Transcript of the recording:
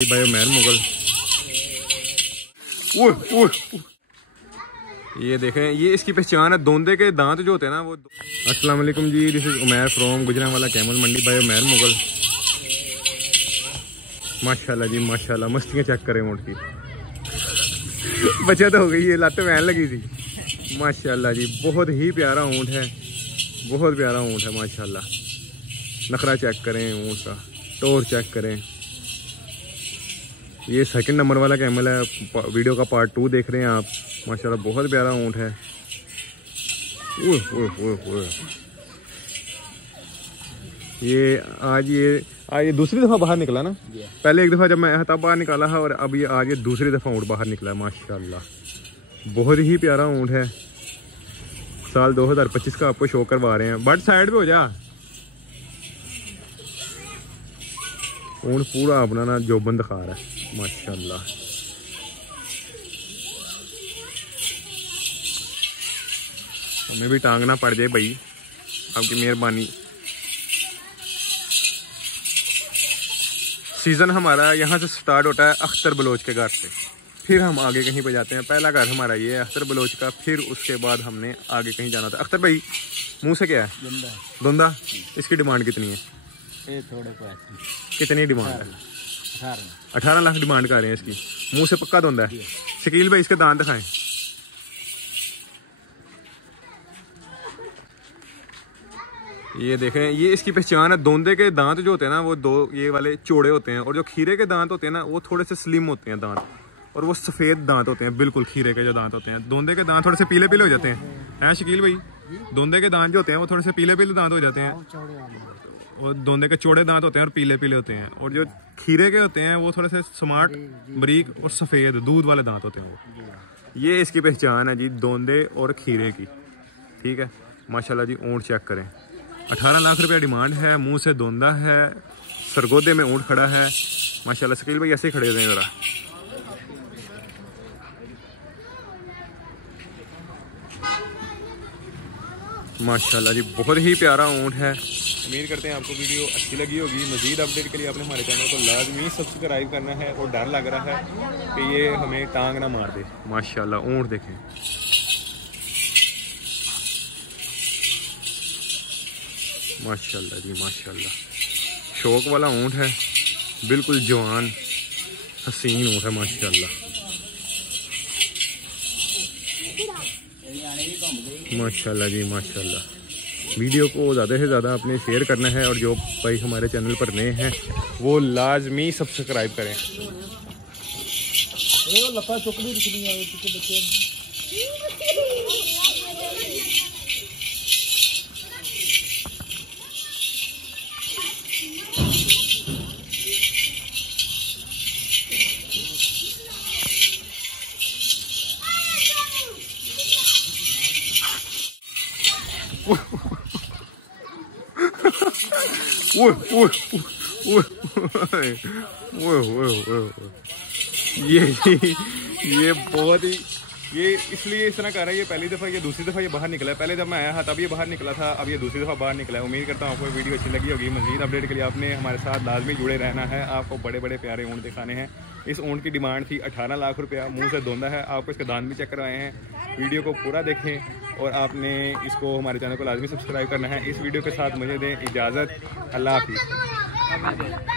भाई उमैर मुगल। ये देखें, ये इसकी पहचान है, दोंदे के दांत जो होते हैं ना वो। अस्सलाम वालेकुम जी, this is Umair from Gujranwala camel mandi bhai Umair Mughal. माशाल्लाह जी माशाल्लाह, मस्तियाँ चेक करें ऊँट की। बचत हो गई है, लाते वहन लगी थी। माशाल्लाह जी, बहुत ही प्यारा ऊँट है, बहुत प्यारा ऊँट है माशाल्लाह। नखरा चेक करें ऊँट का, टोर चेक करें। ये सेकंड नंबर वाला कैमल है, वीडियो का पार्ट 2 देख रहे हैं आप। माशाल्लाह बहुत प्यारा ऊँट है। ये आज ये दूसरी दफ़ा बाहर निकला ना। पहले एक दफ़ा जब मैं तब बाहर निकाला है, और अब ये आज ये दूसरी दफ़ा ऊँट बाहर निकला है। माशाल्लाह बहुत ही प्यारा ऊँट है। साल 2025 का आपको शो करवा रहे हैं। बट साइड पे हो जा। ऊँट पूरा अपना ना जोबन दिखा रहा है माशाल्लाह। हमें भी टांगना पड़ जाए भाई, आपकी मेहरबानी। सीज़न हमारा यहाँ से स्टार्ट होता है अख्तर बलोच के घर से, फिर हम आगे कहीं पे जाते हैं। पहला घर हमारा ये है अख्तर बलोच का, फिर उसके बाद हमने आगे कहीं जाना था। अख्तर भाई मुंह से क्या है? धुंधा। इसकी डिमांड कितनी है? कितनी डिमांड है? 18 लाख डिमांड कर रहे हैं इसकी। मुंह से पक्का धुंधा है। शकील भाई इसके दांत दिखाएं। ये देखें, ये इसकी पहचान है, दोंदे के दांत जो होते हैं ना वो दो ये वाले चौड़े होते हैं, और जो खीरे के दांत होते हैं ना वो थोड़े से स्लिम होते हैं दांत, और वो सफ़ेद दांत होते हैं बिल्कुल। खीरे के जो दांत होते हैं, दोंदे के दांत थोड़े से पीले पीले हो जाते हैं। शकील भाई, दोंदे के दांत जो होते हैं वो थोड़े से पीले पीले दांत हो जाते हैं, और दोंदे के चौड़े दांत होते हैं और पीले पीले होते हैं। और जो खीरे के होते हैं वो थोड़े से स्मार्ट, बारीक और सफ़ेद दूध वाले दांत होते हैं वो। ये इसकी पहचान है जी, दोंदे और खीरे की। ठीक है माशाल्लाह जी। ऊँट चेक करें, 18 लाख रुपया डिमांड है। मुंह से दोंदा है, सरगोदे में ऊँट खड़ा है माशाल्लाह। शकील भाई ऐसे ही खड़े हैं ज़रा। माशाल्लाह जी बहुत ही प्यारा ऊँट है। उम्मीद करते हैं आपको वीडियो अच्छी लगी होगी। मज़ीद अपडेट के लिए आपने हमारे चैनल को लाजमी सब्सक्राइब करना है। और डर लग रहा है कि ये हमें टांग ना मार दे। माशाल्लाह ऊँट देखें, माशाल्लाह जी माशाल्लाह। शौक वाला ऊँट है, बिल्कुल जवान हसीन ऊँट है माशाल्लाह। माशाल्लाह जी माशाल्लाह। वीडियो को ज़्यादा से ज़्यादा आपने शेयर करना है, और जो भाई हमारे चैनल पर नए हैं वो लाजमी सब्सक्राइब करें। ये बहुत ही, ये इसलिए इस तरह कर रहा है। ये पहली दफ़ा, ये दूसरी दफ़ा ये बाहर निकला है। पहले जब मैं आया था तब ये बाहर निकला था, अब ये दूसरी दफ़ा बाहर निकला है। उम्मीद करता हूँ आपको वीडियो अच्छी लगी होगी। मज़ीद अपडेट के लिए आपने हमारे साथ लाजमी जुड़े रहना है। आपको बड़े बड़े प्यारे ऊँट दिखाने हैं। इस ऊँट की डिमांड थी 18 लाख रुपया। मुँह से धोंदा है, आपको इसके दांत भी चेक करवाए हैं। वीडियो को पूरा देखें, और आपने इसको हमारे चैनल को लाजमी सब्सक्राइब करना है। इस वीडियो के साथ मुझे दें इजाज़त। अल्लाह हाफ़िज़।